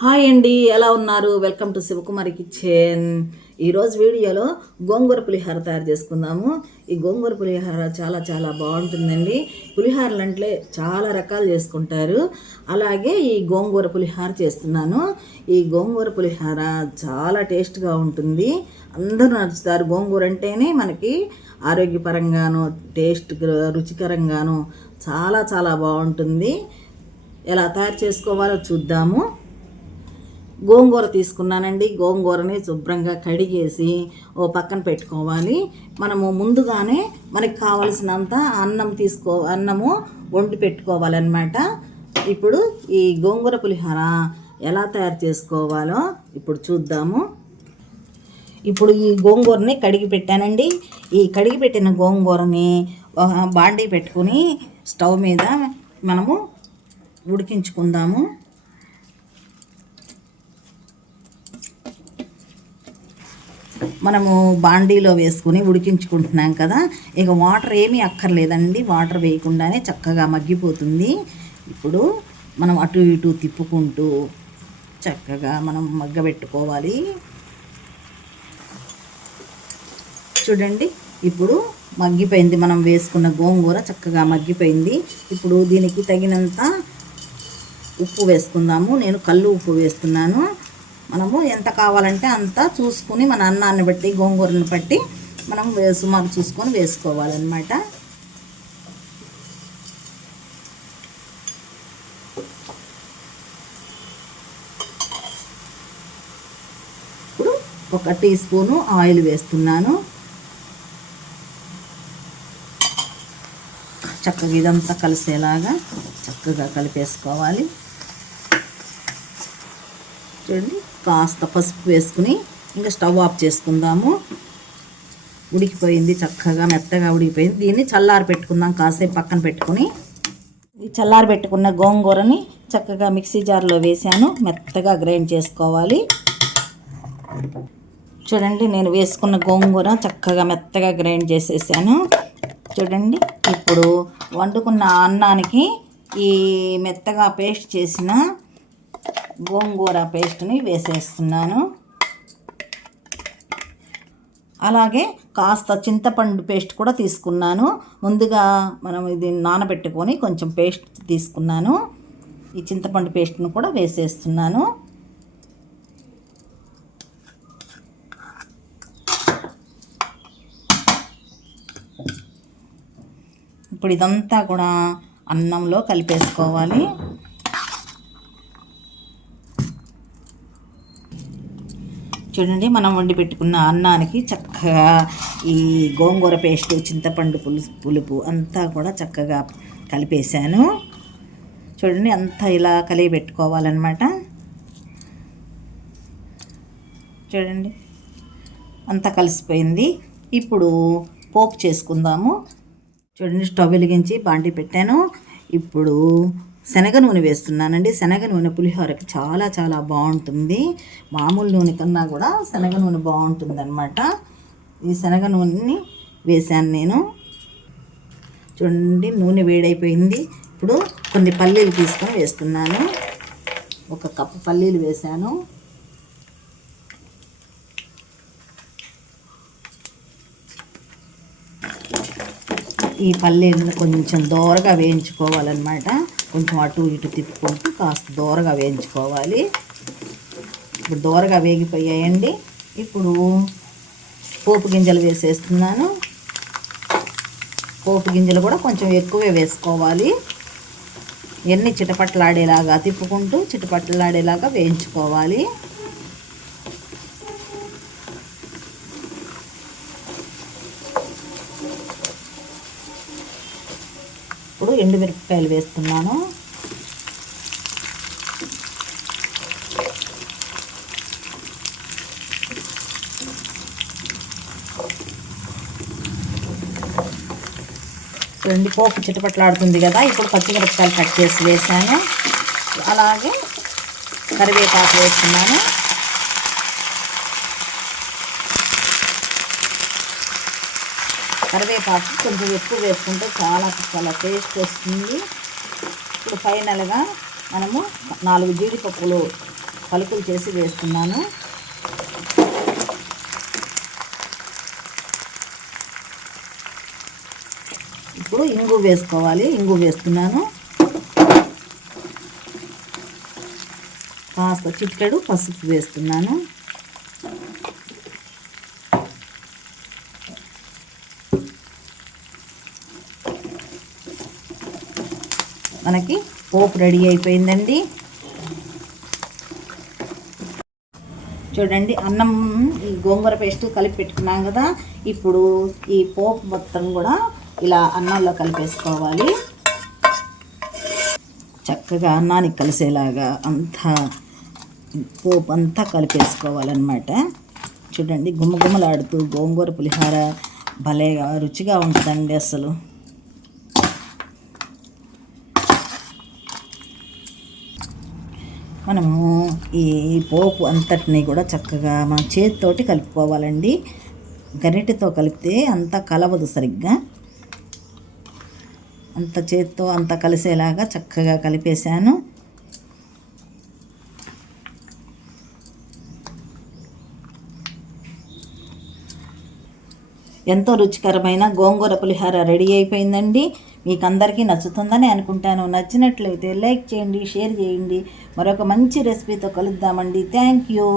Hi అండి, ఎలా ఉన్నారు? Welcome to Sivakumari kitchen. ఈరోజు వీడియోలో గోంగూర పులిహోర తయారు చేసుకుందాము. ఈ గోంగూర పులిహోర చాలా చాలా బాగుంటుందండి. పులిహోరలు అంటే చాలా రకాలు చేసుకుంటారు. అలాగే ఈ గోంగూర పులిహోర చేస్తున్నాను. ఈ గోంగూర పులిహోర చాలా టేస్ట్గా ఉంటుంది. అందరూ నచ్చుతారు. గోంగూర అంటేనే మనకి ఆరోగ్యపరంగాను, టేస్ట్ రుచికరంగాను చాలా చాలా బాగుంటుంది. ఎలా తయారు చేసుకోవాలో చూద్దాము. గోంగూర తీసుకున్నానండి. గోంగూరని శుభ్రంగా కడిగేసి ఓ పక్కన పెట్టుకోవాలి. మనము ముందుగానే మనకి కావలసినంత అన్నము వండి పెట్టుకోవాలన్నమాట. ఇప్పుడు ఈ గోంగూర పులిహోర ఎలా తయారు చేసుకోవాలో ఇప్పుడు చూద్దాము. ఇప్పుడు ఈ గోంగూరని కడిగి పెట్టానండి. ఈ కడిగి పెట్టిన గోంగూరని బాండీ పెట్టుకుని స్టవ్ మీద మనము ఉడికించుకుందాము. మనము బాండీలో వేసుకుని ఉడికించుకుంటున్నాం కదా, ఇక వాటర్ ఏమీ అక్కర్లేదండి. వాటర్ వేయకుండానే చక్కగా మగ్గిపోతుంది. ఇప్పుడు మనం అటు ఇటు తిప్పుకుంటూ చక్కగా మనం మగ్గబెట్టుకోవాలి. చూడండి, ఇప్పుడు మగ్గిపోయింది. మనం వేసుకున్న గోంగూర చక్కగా మగ్గిపోయింది. ఇప్పుడు దీనికి తగినంత ఉప్పు వేసుకుందాము. నేను కల్లు ఉప్పు వేస్తున్నాను. మనము ఎంత కావాలంటే అంత చూసుకుని మన అన్నాన్ని బట్టి, గోంగూరని బట్టి మనం సుమారు చూసుకొని వేసుకోవాలన్నమాట. ఇప్పుడు 1 టీ స్పూను ఆయిల్ వేస్తున్నాను. చక్కగా ఇదంతా కలిసేలాగా చక్కగా కలిపేసుకోవాలి. చూడండి, కాస్త పసుపు వేసుకుని ఇంకా స్టవ్ ఆఫ్ చేసుకుందాము. ఉడికిపోయింది, చక్కగా మెత్తగా ఉడికిపోయింది. దీన్ని చల్లారి పెట్టుకుందాం. కాసేపు పక్కన పెట్టుకుని ఈ చల్లారి పెట్టుకున్న గోంగూరని చక్కగా మిక్సీ జార్లో వేసాను. మెత్తగా గ్రైండ్ చేసుకోవాలి. చూడండి, నేను వేసుకున్న గోంగూర చక్కగా మెత్తగా గ్రైండ్ చేసేసాను. చూడండి, ఇప్పుడు వండుకున్న అన్నానికి ఈ మెత్తగా పేస్ట్ చేసిన గోంగూర పేస్ట్ని వేసేస్తున్నాను. అలాగే కాస్త చింతపండు పేస్ట్ కూడా తీసుకున్నాను. ముందుగా మనం ఇది నానబెట్టుకొని కొంచెం పేస్ట్ తీసుకున్నాను. ఈ చింతపండు పేస్ట్ను కూడా వేసేస్తున్నాను. ఇప్పుడు ఇదంతా కూడా అన్నంలో కలిపేసుకోవాలి. చూడండి, మనం వండి పెట్టుకున్న అన్నానికి చక్కగా ఈ గోంగూర పేస్ట్, చింతపండు పులుపు అంతా కూడా చక్కగా కలిపేశాను. చూడండి, అంతా ఇలా కలిపి పెట్టుకోవాలన్నమాట. చూడండి, అంతా కలిసిపోయింది. ఇప్పుడు పోపు చేసుకుందాము. చూడండి, స్టవ్ వెలిగించి బాండీ పెట్టాను. ఇప్పుడు శనగ నూనె వేస్తున్నానండి. శనగ నూనె పులిహోరకి చాలా చాలా బాగుంటుంది. మామూలు నూనె కన్నా కూడా శనగ నూనె బాగుంటుంది అన్నమాట. ఈ శనగ నూనెని వేసాను నేను. చూడండి, నూనె వేడైపోయింది. ఇప్పుడు కొన్ని పల్లీలు తీసుకొని వేస్తున్నాను. 1 కప్పు పల్లీలు వేసాను. ఈ పల్లీలను కొంచెం దోరగా వేయించుకోవాలన్నమాట. కొంచెం అటు ఇటు తిప్పుకుంటూ కాస్త దోరగా వేయించుకోవాలి. ఇప్పుడు దోరగా వేగిపోయాయండి. ఇప్పుడు పోపు గింజలు వేసేస్తున్నాను. పోపు గింజలు కూడా కొంచెం ఎక్కువే వేసుకోవాలి. ఎన్ని చిటపట్లాడేలాగా తిప్పుకుంటూ చిటపట్లాడేలాగా వేయించుకోవాలి. ఇప్పుడు ఎండుమిరపకాయలు వేస్తున్నాను. చూడండి, పోపు చిటపట్లాడుతుంది కదా. ఇప్పుడు పచ్చిమిరపకాయలు కట్ చేసి వేసాను. అలాగే కరివేపాకు వేస్తున్నాను. కరివేపాకు కొంచెం ఎక్కువ వేసుకుంటే చాలా చాలా టేస్ట్ వస్తుంది. ఇప్పుడు ఫైనల్గా మనము 4 జీడిపప్పులు పలుకులు చేసి వేస్తున్నాను. ఇప్పుడు ఇంగు వేసుకోవాలి. ఇంగు వేస్తున్నాను. కాస్త చిటికెడు పసుపు వేస్తున్నాను. మనకి పోపు రెడీ అయిపోయిందండి. చూడండి, అన్నం ఈ గోంగూర పేస్ట్ కలిపి పెట్టుకున్నాం కదా, ఇప్పుడు ఈ పోపు మొత్తం కూడా ఇలా అన్నంలో కలిపేసుకోవాలి. చక్కగా అన్నానికి కలిసేలాగా అంతా పోపు అంతా కలిపేసుకోవాలన్నమాట. చూడండి, గుమ్మగుమ్మలాడుతూ గోంగూర పులిహోర భలేగా రుచిగా ఉంటుందండి. అసలు మనము ఈ పోపు అంతటిని కూడా చక్కగా మన చేతితోటి కలుపుకోవాలండి. గరిటెతో కలిపితే అంత కలవదు సరిగ్గా. అంత చేతితో అంత కలిసేలాగా చక్కగా కలిపేశాను. ఎంతో రుచికరమైన గోంగూర పులిహోర రెడీ అయిపోయిందండి. మీకు అందరికీ నచ్చుతుందని అనుకుంటాను. నచ్చినట్లయితే లైక్ చేయండి, షేర్ చేయండి. మరొక మంచి రెసిపీతో కలుద్దామండి. Thank you.